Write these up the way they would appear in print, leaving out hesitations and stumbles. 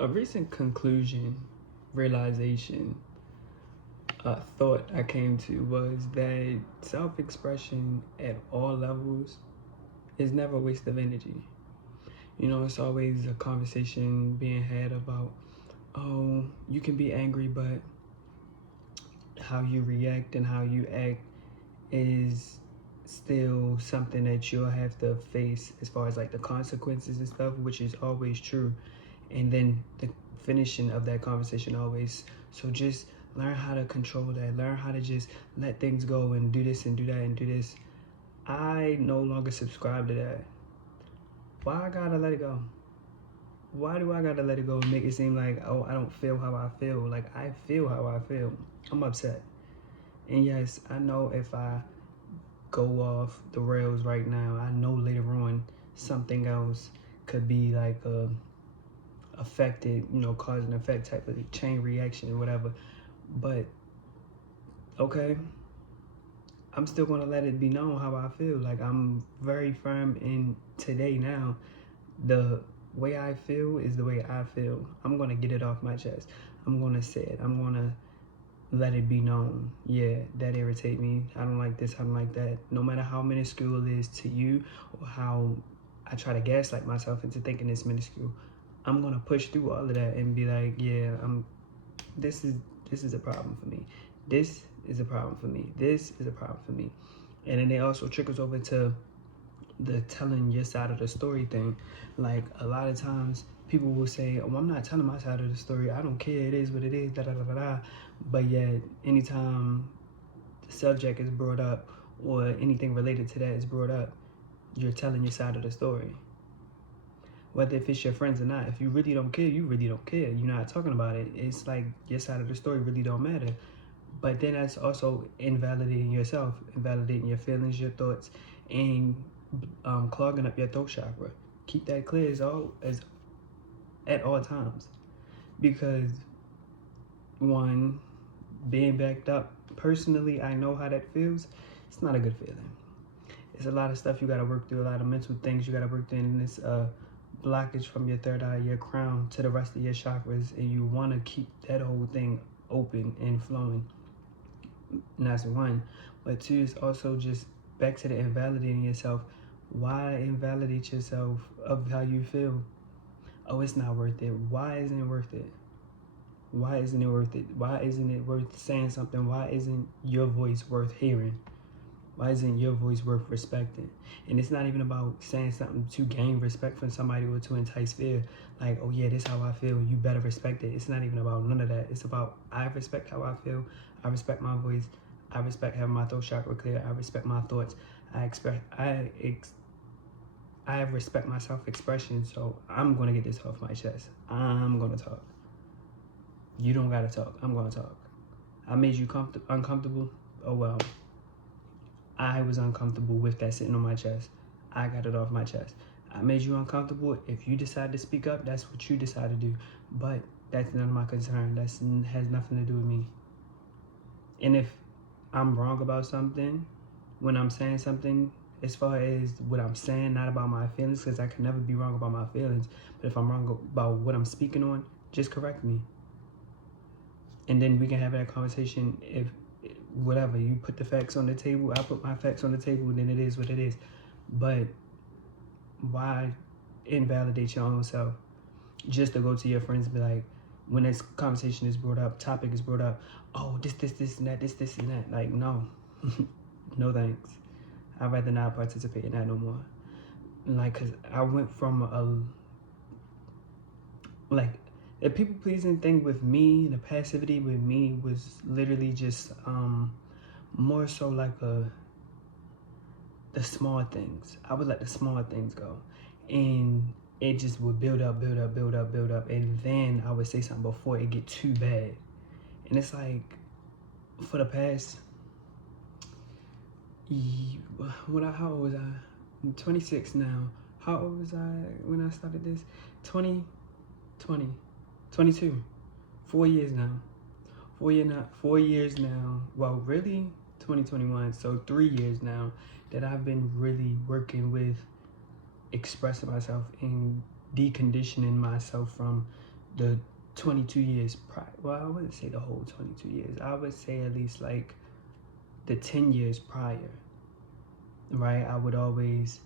A recent realization, thought I came to was that self-expression at all levels is never a waste of energy. You know, it's always a conversation being had about, oh, you can be angry, but how you react and how you act is still something that you'll have to face as far as like the consequences and stuff, which is always true. And then the finishing of that conversation always, so just learn how to control that, learn how to just let things go and do this and do that and do this. I no longer subscribe to that. Why I gotta let it go? Why do I gotta let it go and make it seem like, oh, I don't feel how I feel? Like, I feel how I feel. I'm upset. And yes, I know if I go off the rails right now, I know later on something else could be like affected, you know, cause and effect type of chain reaction or whatever. But okay, I'm still gonna let it be known how I feel. Like, I'm very firm in today now. The way I feel is the way I feel. I'm gonna get it off my chest. I'm gonna say it. I'm gonna let it be known. Yeah, that irritate me. I don't like this, I don't like that. No matter how minuscule it is to you or how I try to gaslight myself into thinking it's minuscule, I'm gonna push through all of that and be like, yeah, this is a problem for me. This is a problem for me. This is a problem for me. And then it also trickles over to the telling your side of the story thing. Like, a lot of times people will say, oh, I'm not telling my side of the story. I don't care. It is what it is, da da da da da. But yet, anytime the subject is brought up or anything related to that is brought up, you're telling your side of the story. Whether if it's your friends or not, if you really don't care, you really don't care. You're not talking about it. It's like your side of the story really don't matter. But then that's also invalidating yourself, invalidating your feelings, your thoughts, and clogging up your throat chakra. Keep that clear as at all times, because one, being backed up personally, I know how that feels. It's not a good feeling. It's a lot of stuff you got to work through, a lot of mental things you got to work through, and this blockage from your third eye, your crown, to the rest of your chakras, and you want to keep that whole thing open and flowing. And that's one. But two is also just back to the invalidating yourself. Why invalidate yourself of how you feel? Oh, it's not worth it. Why isn't it worth it? Why isn't it worth it? Why isn't it worth saying something? Why isn't your voice worth hearing? Why isn't your voice worth respecting? And it's not even about saying something to gain respect from somebody or to entice fear. Like, oh yeah, this is how I feel, you better respect it. It's not even about none of that. It's about, I respect how I feel. I respect my voice. I respect having my throat chakra clear. I respect my thoughts. I respect my self-expression. So I'm gonna get this off my chest. I'm gonna talk. You don't gotta talk. I'm gonna talk. I made you uncomfortable. Oh well. I was uncomfortable with that sitting on my chest. I got it off my chest. I made you uncomfortable. If you decide to speak up, that's what you decide to do. But that's none of my concern. That has nothing to do with me. And if I'm wrong about something, when I'm saying something, as far as what I'm saying, not about my feelings, because I can never be wrong about my feelings. But if I'm wrong about what I'm speaking on, just correct me. And then we can have that conversation. If whatever, you put the facts on the table, I put my facts on the table, then it is what it is. But why invalidate your own self just to go to your friends and be like, when this conversation is brought up, topic is brought up, oh, this and that, this and that. Like, no. No thanks. I'd rather not participate in that no more. Like, because I went from the people pleasing thing with me, the passivity with me was literally just more so like the small things. I would let the small things go, and it just would build up, and then I would say something before it get too bad. And it's like, for the past, how old was I? I'm 26 now. How old was I when I started this? 20, 22. 4 years now. 4 years now. Well, really, 2021. So 3 years now that I've been really working with expressing myself and deconditioning myself from the 22 years prior. Well, I wouldn't say the whole 22 years. I would say at least like the 10 years prior, right? I would always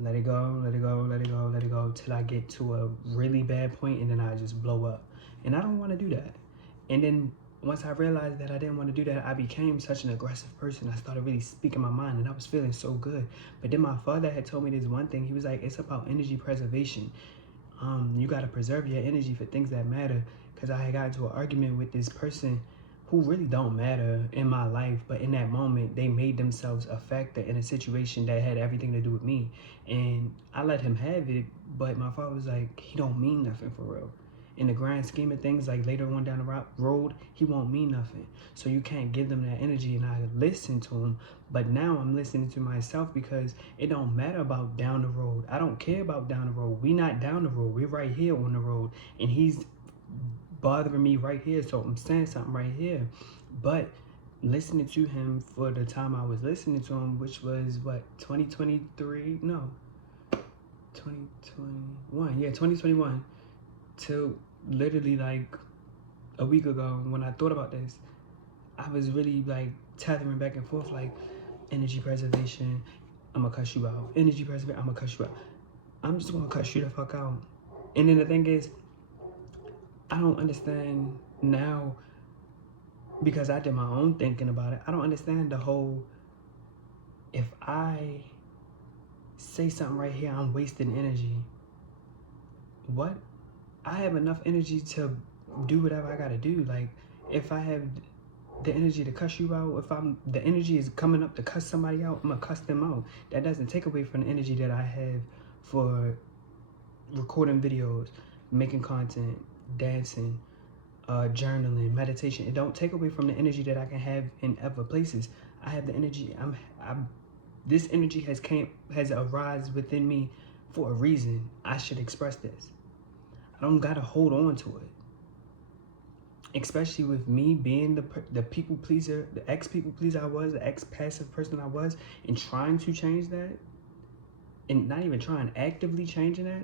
let it go, let it go, let it go, let it go, till I get to a really bad point, and then I just blow up. And I don't want to do that. And then once I realized that I didn't want to do that, I became such an aggressive person. I started really speaking my mind, and I was feeling so good. But then my father had told me this one thing. He was like, it's about energy preservation. You got to preserve your energy for things that matter. Because I had got into an argument with this person who really don't matter in my life, but in that moment they made themselves a factor in a situation that had everything to do with me, and I let him have it. But my father was like, he don't mean nothing for real. In the grand scheme of things, like later on down the road, he won't mean nothing. So you can't give them that energy. And I listened to him, but now I'm listening to myself, because it don't matter about down the road. I don't care about down the road. We not down the road. We're right here on the road, and he's bothering me right here. So I'm saying something right here. But listening to him for the time I was listening to him, which was what, 2023? No, 2021. Yeah, 2021. Till literally like a week ago, when I thought about this, I was really like tethering back and forth, like, energy preservation, I'm gonna cuss you out. Energy preservation, I'm gonna cuss you out. I'm just gonna cuss you the fuck out. And then the thing is, I don't understand now, because I did my own thinking about it. I don't understand the whole, if I say something right here, I'm wasting energy. What? I have enough energy to do whatever I gotta do. Like, if I have the energy to cuss you out, if the energy is coming up to cuss somebody out, I'm gonna cuss them out. That doesn't take away from the energy that I have for recording videos, making content, dancing, journaling, meditation. It don't take away from the energy that I can have in other places. I have the energy. This energy has arisen within me for a reason. I should express this. I don't gotta hold on to it. Especially with me being the people pleaser, the ex-people pleaser I was, the ex-passive person I was, and trying to change that, and not even trying, actively changing that.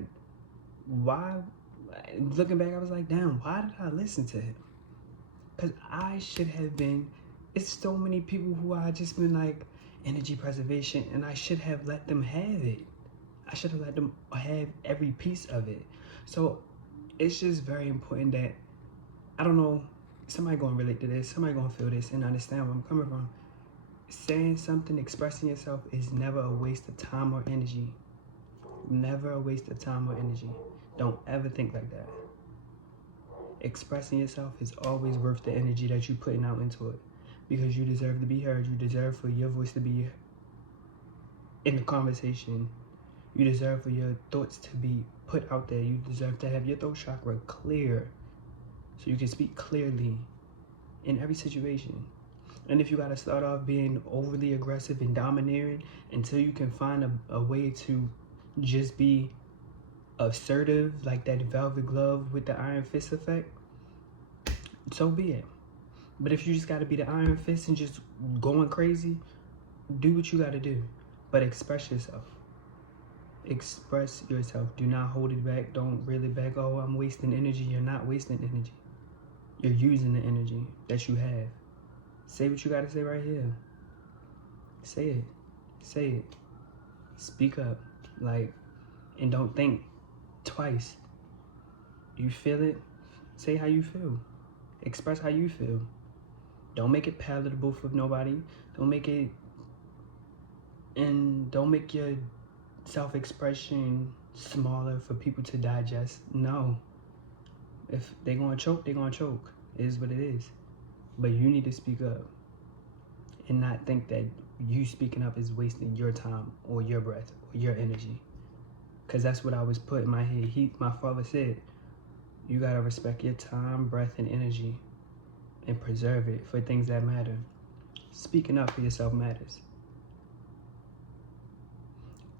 Why? Looking back, I was like, damn, why did I listen to him? Because I should have been, it's so many people who I just been like, energy preservation, and I should have let them have it. I should have let them have every piece of it. So it's just very important that, I don't know, somebody gonna relate to this, somebody gonna feel this and understand where I'm coming from. Saying something, expressing yourself is never a waste of time or energy. Never a waste of time or energy. Don't ever think like that. Expressing yourself is always worth the energy that you're putting out into it, because you deserve to be heard. You deserve for your voice to be in the conversation. You deserve for your thoughts to be put out there. You deserve to have your throat chakra clear, so you can speak clearly in every situation. And if you gotta start off being overly aggressive and domineering until you can find a way to just be assertive, like that velvet glove with the iron fist effect, so be it. But if you just gotta be the iron fist and just going crazy, do what you gotta do. But express yourself. Express yourself. Do not hold it back. Don't reel it back. Oh, I'm wasting energy. You're not wasting energy. You're using the energy that you have. Say what you gotta say right here. Say it. Say it. Speak up. Like, and don't think twice. You feel it? Say how you feel. Express how you feel. Don't make it palatable for nobody. Don't make it, and don't make your self-expression smaller for people to digest. No. If they're gonna choke, they're gonna choke. It is what it is. But you need to speak up and not think that you speaking up is wasting your time or your breath or your energy. Because that's what I was put in my head. My father said, you gotta respect your time, breath, and energy and preserve it for things that matter. Speaking up for yourself matters.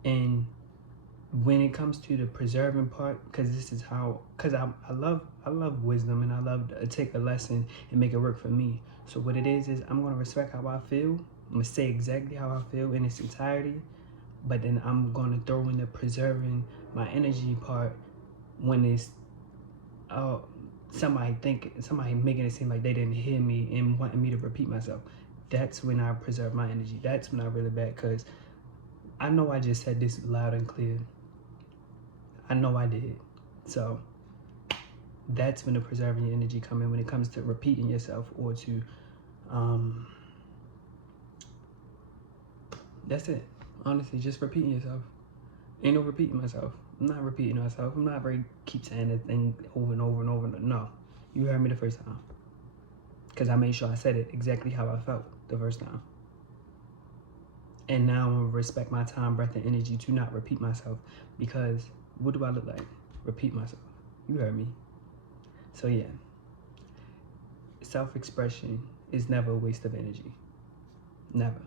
And when it comes to the preserving part, because this is how, because I love wisdom, and I love to take a lesson and make it work for me. So what it is I'm going to respect how I feel. I'm going to say exactly how I feel in its entirety, but then I'm going to throw in the preserving my energy part when it's somebody making it seem like they didn't hear me and wanting me to repeat myself. That's when I preserve my energy. That's when I really back, because I know I just said this loud and clear. I know I did. So that's when the preserving your energy come in, when it comes to repeating yourself or to that's it. Honestly, just repeating yourself. Ain't no repeating myself. I'm not repeating myself. I'm not very keep saying the thing over and over and over. No, you heard me the first time, because I made sure I said it exactly how I felt the first time. And now I'm gonna respect my time, breath, and energy to not repeat myself, because what do I look like? Repeat myself. You heard me. So yeah, self-expression is never a waste of energy. Never.